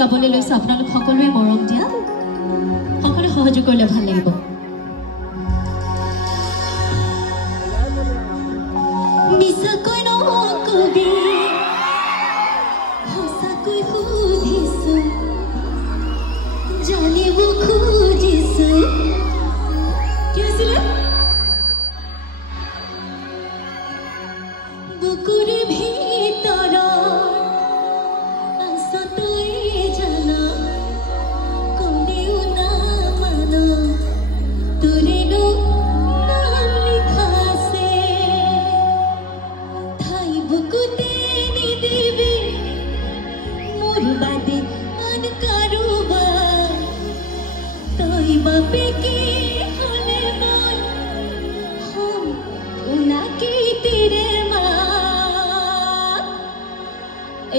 গাবলৈ লৈছো আপোনালোক সকলোৱে মৰম দিয়া সকলোৱে সহযোগ কৰিলে ভাল লাগিব মিছাকৈ নকবি সঁচাকৈ সুধিছো জানিব খুজিছো কি আছিলে বুকুৰ ভিতৰত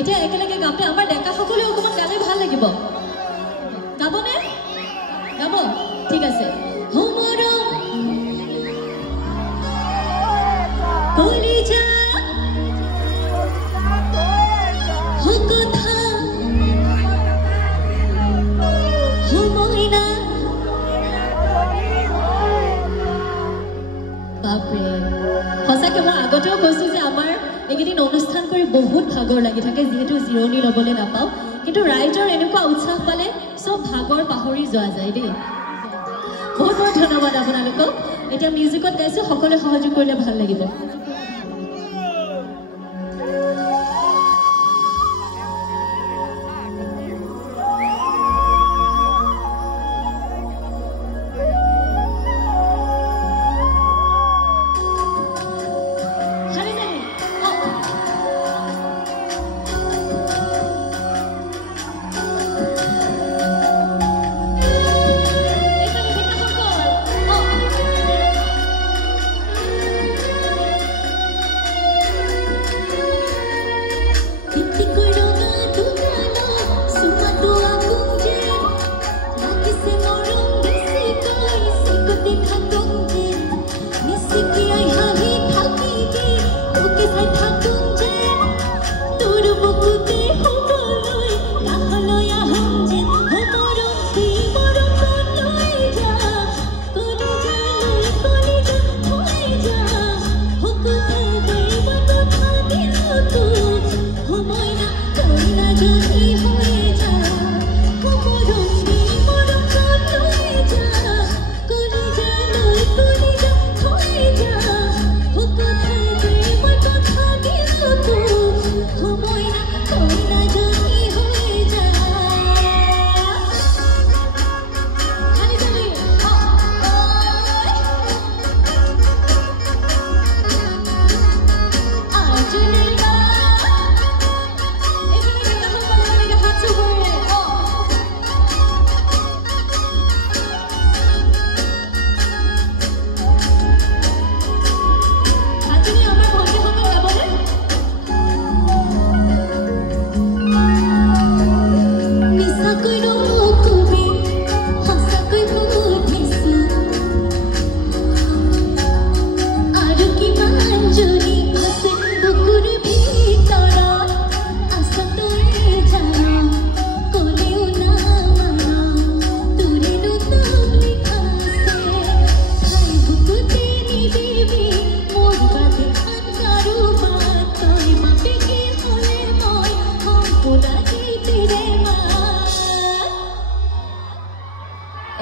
এটা একেলগে গাবলে আমাৰ ডেকা সকলে অকমান গালে ভাল লাগিব গাবনে গাব ঠিক আছে হোমৰ কলিজা হকথা হোমইনা বাপৰে সঁচাকে মই আগতেও কৈছো যে আমাৰ এইকেইদিন অনুষ্ঠান কৰি বহুত ভাগৰ লাগি থাকে যেহেতু জিৰণি ল'বলৈ নাপাওঁ কিন্তু ৰাইজৰ এনেকুৱা উৎসাহ পালে চব ভাগৰ পাহৰি যোৱা যায় দেই বহুত বহুত ধন্যবাদ আপোনালোকক এতিয়া মিউজিকত গাইছোঁ সকলোৱে সহযোগ কৰিলে ভাল লাগিব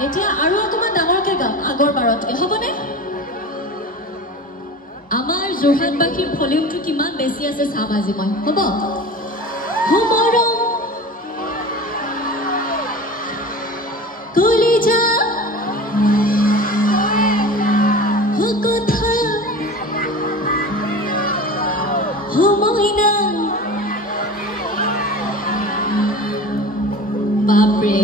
এতিয়া আৰু অকমান ডাঙৰকে গাম আগৰ বাৰতকে হ'বনে আমাৰ যোৰহাটবাসীৰ ভলিউমটো কিমান বেছি আছে চাম আজি মই হ'ব হোমৰম কলিজা হকথা হোমইনা বাপৰে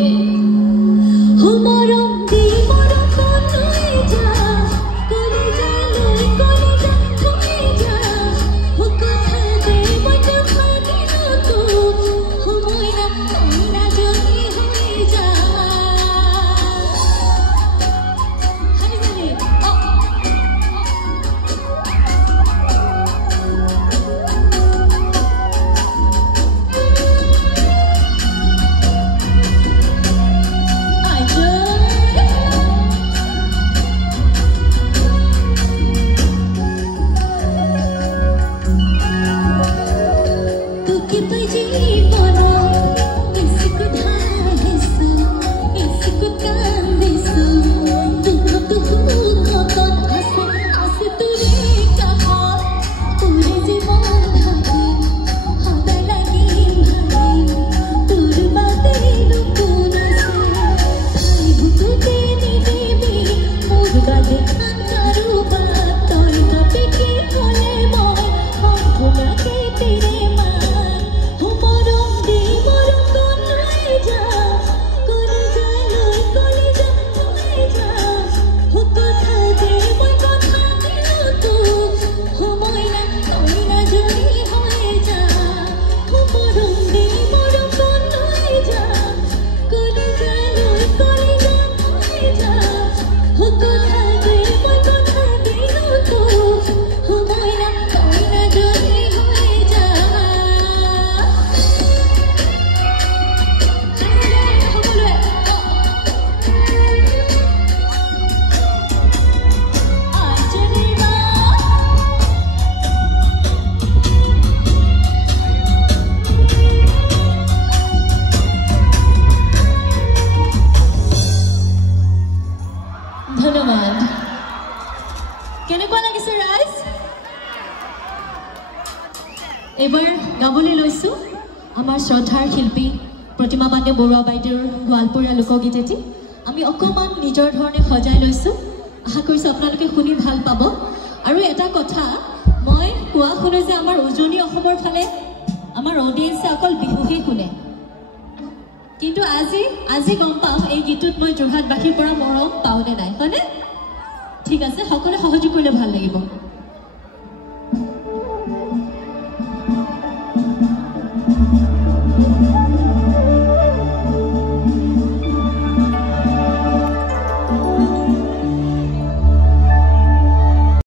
আমাৰ শ্ৰদ্ধাৰ শিল্পী প্ৰতিমা পাণ্ডে বৰুৱা বাইদেউৰ গোৱালপৰীয়া লোকগীত এটি আমি অকণমান নিজৰ ধৰণে সজাই লৈছোঁ আশা কৰিছোঁ আপোনালোকে শুনি ভাল পাব আৰু এটা কথা মই কোৱা শুনো যে আমাৰ উজনি অসমৰ ফালে আমাৰ অডিয়েন্সে অকল বিহুহে শুনে কিন্তু আজি গম পাওঁ এই গীতটোত মই যোৰহাটবাসীৰ পৰা মৰম পাওঁনে নাই হয়নে ঠিক আছে সকলোৱে সহযোগ কৰিলে ভাল লাগিব